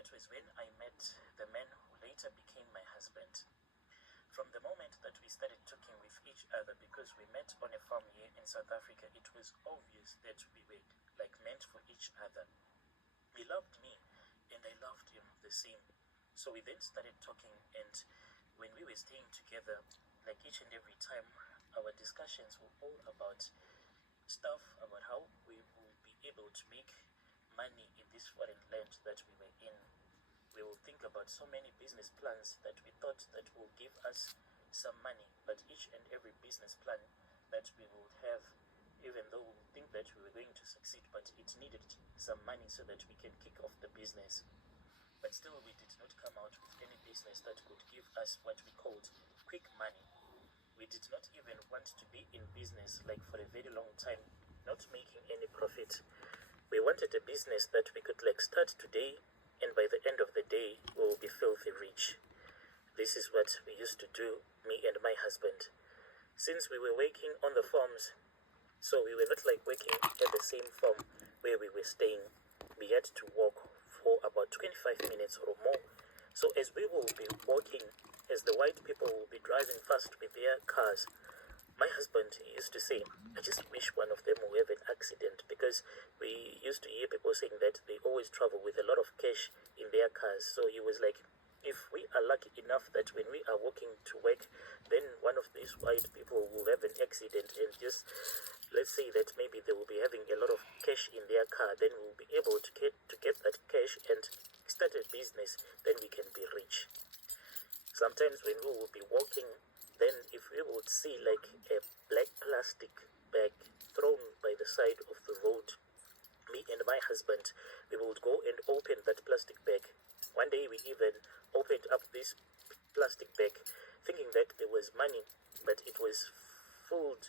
That was when I met the man who later became my husband. From the moment that we started talking with each other, because we met on a farm here in South Africa, it was obvious that we were like meant for each other. He loved me and I loved him the same. So we then started talking, and when we were staying together, like each and every time, our discussions were all about stuff about how we will be able to make money in this foreign land that we were in. We will think about so many business plans that we thought that will give us some money, but each and every business plan that we will have, even though we think that we were going to succeed, but it needed some money so that we can kick off the business. But still, we did not come out with any business that could give us what we called quick money. We did not even want to be in business like for a very long time, not making any profit. We wanted a business that we could like start today, and by the end of the day, we will be filthy rich. This is what we used to do, me and my husband. Since we were working on the farms, so we were not like working at the same farm where we were staying. We had to walk for about 25 minutes or more. So as we will be walking, as the white people will be driving fast with their cars, my husband used to say, I just wish one of them will have an accident, because we used to hear people saying that they always travel with a lot of cash in their cars. So he was like, if we are lucky enough that when we are walking to work, then one of these white people will have an accident, and just let's say that maybe they will be having a lot of cash in their car, then we'll be able to get that cash and start a business, then we can be rich. Sometimes when we will be walking, then if we would see like a black plastic bag thrown by the side of the road, me and my husband, we would go and open that plastic bag. One day we even opened up this plastic bag thinking that there was money, but it was filled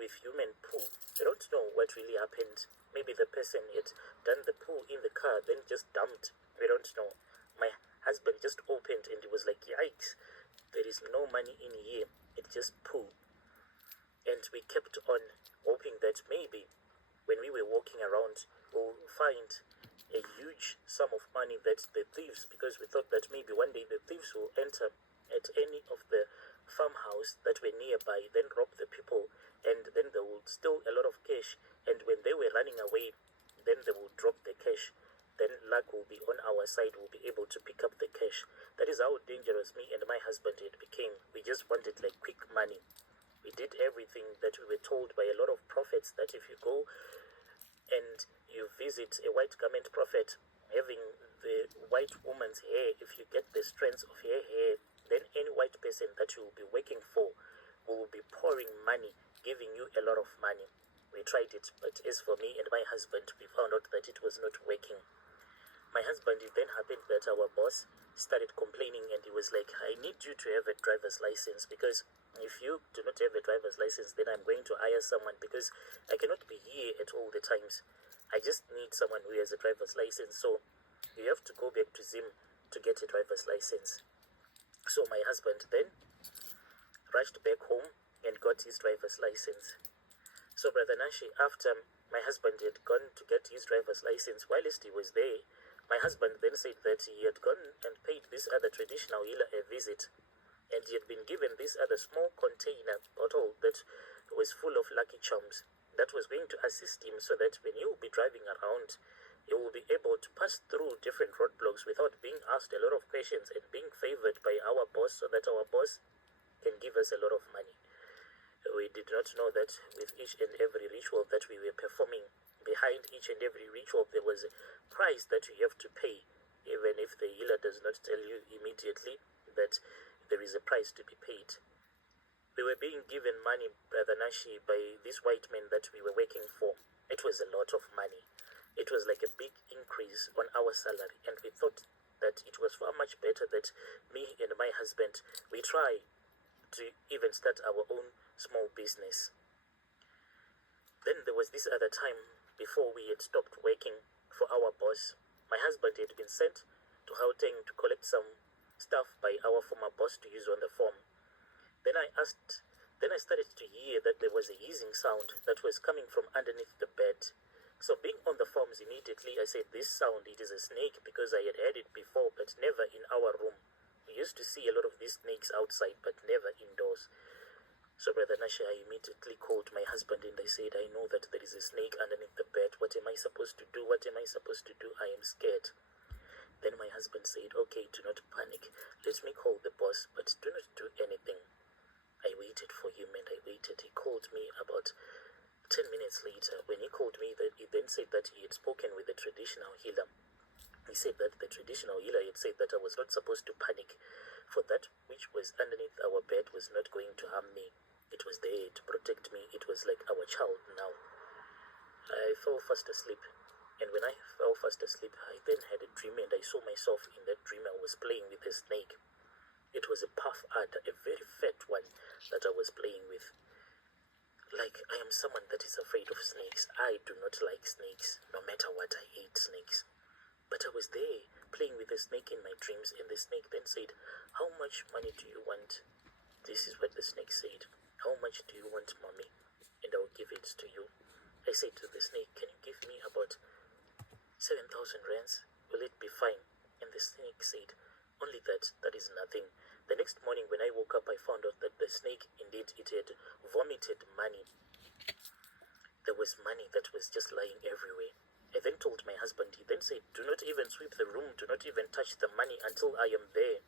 with human poo. I don't know what really happened. Maybe the person had done the poo in the car, then just dumped. We don't know. My husband just opened and he was like, yikes, there is no money in here, it's just poo. And we kept on hoping that maybe when we were walking around, we'll find a huge sum of money that the thieves, because we thought that maybe one day the thieves will enter at any of the farmhouse that were nearby, then rob the people, and then they will steal a lot of cash, and when they were running away, then they will drop the cash. Then luck will be on our side, we'll be able to pick up the cash. That is how dangerous me and my husband had became. We just wanted like quick money. We did everything that we were told by a lot of prophets, that if you go and you visit a white garment prophet having the white woman's hair, if you get the strands of her hair, then any white person that you will be working for will be pouring money, giving you a lot of money. We tried it, but as for me and my husband, we found out that it was not working. My husband, it then happened that our boss started complaining, and he was like, I need you to have a driver's license, because if you do not have a driver's license, then I'm going to hire someone, because I cannot be here at all the times. I just need someone who has a driver's license, so you have to go back to Zim to get a driver's license. So my husband then rushed back home and got his driver's license. So Brother Nashi, after my husband had gone to get his driver's license, whilst he was there, my husband then said that he had gone and paid this other traditional healer a visit, and he had been given this other small container bottle that was full of lucky charms that was going to assist him, so that when he will be driving around, he will be able to pass through different roadblocks without being asked a lot of questions and being favored by our boss, so that our boss can give us a lot of money. We did not know that with each and every ritual that we were performing, behind each and every ritual there was a price that you have to pay, even if the healer does not tell you immediately that there is a price to be paid. We were being given money, Brother Nashi, by this white man that we were working for. It was a lot of money. It was like a big increase on our salary, and we thought that it was far much better that me and my husband, we try to even start our own small business. Then there was this other time before we had stopped working for our boss. My husband had been sent to Gauteng to collect some stuff by our former boss to use on the farm. Then I started to hear that there was a hissing sound that was coming from underneath the bed. So being on the farms, immediately I said, this sound, it is a snake, because I had heard it before, but never in our room. We used to see a lot of these snakes outside, but never indoors. So Brother Nasha, I immediately called my husband and I said, I know that there is a snake underneath the bed. What am I supposed to do? What am I supposed to do? I am scared. Then my husband said, okay, do not panic. Let me call the boss, but do not do anything. I waited for him and I waited. He called me about 10 minutes later. When he called me, he then said that he had spoken with the traditional healer. He said that the traditional healer had said that I was not supposed to panic, for that which was underneath our bed was not going to harm me. It was there to protect me. It was like our child now. I fell fast asleep. And when I fell fast asleep, I then had a dream, and I saw myself in that dream. I was playing with a snake. It was a puff adder, a very fat one that I was playing with. Like, I am someone that is afraid of snakes. I do not like snakes. No matter what, I hate snakes. But I was there, playing with the snake in my dreams, and the snake then said, how much money do you want? This is what the snake said. How much do you want, mommy? And I will give it to you. I said to the snake, can you give me about 7,000 rands? Will it be fine? And the snake said, only that is nothing. The next morning when I woke up, I found out that the snake, indeed, it had vomited money. There was money that was just lying everywhere. I then told my husband. He then said, do not even sweep the room, do not even touch the money until I am there.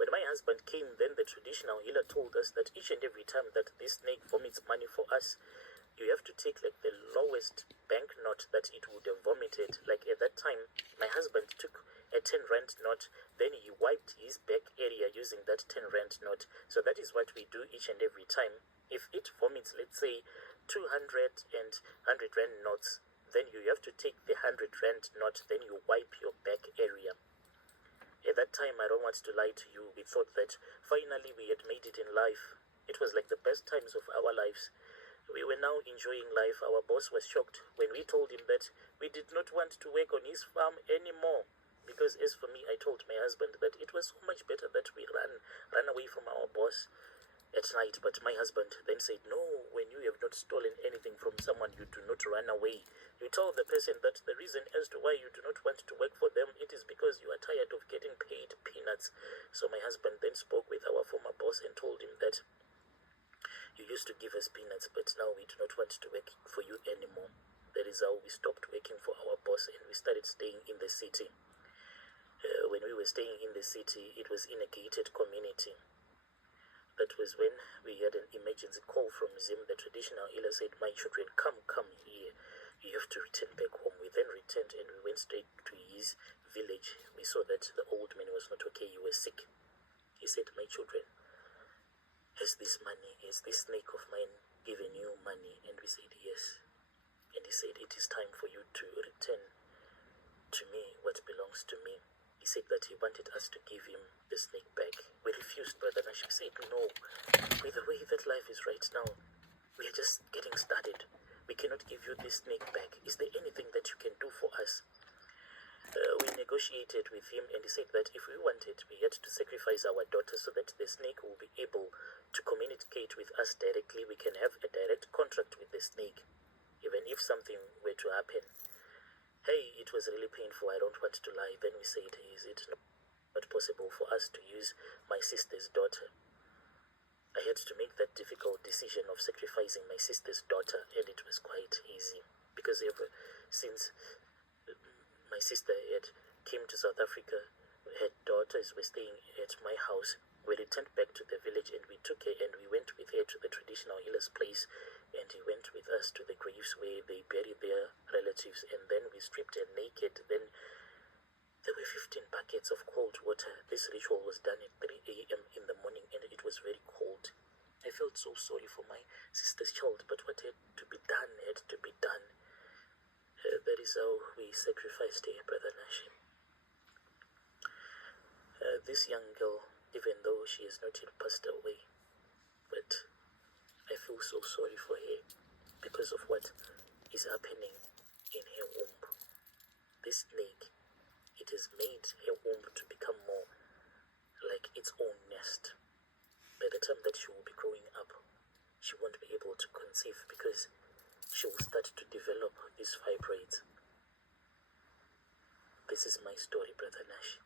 When my husband came, then the traditional healer told us that each and every time that this snake vomits money for us, you have to take like the lowest banknote that it would have vomited. Like at that time, my husband took a 10 rand note, then he wiped his back area using that 10 rand note. So that is what we do each and every time. If it vomits, let's say 200 and 100 rand notes, then you have to take the 100 rand note, then you wipe your back area. At that time, I don't want to lie to you, we thought that finally we had made it in life. It was like the best times of our lives. We were now enjoying life. Our boss was shocked when we told him that we did not want to work on his farm anymore. Because as for me, I told my husband that it was so much better that we ran away from our boss at night. But my husband then said, no, when you have not stolen anything from someone, you do not run away. You tell the person that the reason as to why you do not want to work for them, it is because you are tired of getting paid peanuts. So my husband then spoke with our former boss and told him that you used to give us peanuts, but now we do not want to work for you anymore. That is how we stopped working for our boss and we started staying in the city. When we were staying in the city, it was in a gated community. That was when we had an emergency call from Zim. The traditional healer said, my children, come here. You have to return back home. We then returned and we went straight to his village. We saw that the old man was not okay. He was sick. He said, my children, has this snake of mine given you money? And we said, yes. And he said, it is time for you to return to me what belongs to me. He said that he wanted us to give him the snake back. We refused, Brother Nash. We said, no, with the way that life is right now, we are just getting started. We cannot give you this snake back. Is there anything that you can do for us? We negotiated with him and he said that if we wanted, we had to sacrifice our daughter so that the snake will be able to communicate with us directly. We can have a direct contract with the snake, even if something were to happen. Hey, it was really painful, I don't want to lie. Then we said, is it not possible for us to use my sister's daughter? I had to make that difficult decision of sacrificing my sister's daughter, and it was quite easy. Because ever since my sister had came to South Africa, her daughters were staying at my house. We returned back to the village and we took her and we went with her to the traditional healer's place, and he went with us to the graves where they buried their relatives, and then we stripped her naked. Then there were 15 buckets of cold water. This ritual was done at 3 a.m. in the morning and it was very cold. I felt so sorry for my sister's child, but what had to be done had to be done. That is how we sacrificed her, Brother Nash. This young girl, even though she is not yet passed away, but I feel so sorry for her because of what is happening in her womb. This snake, it has made her womb to become more like its own nest. By the time that she will be growing up, she won't be able to conceive because she will start to develop these fibroids. This is my story, Brother Nash.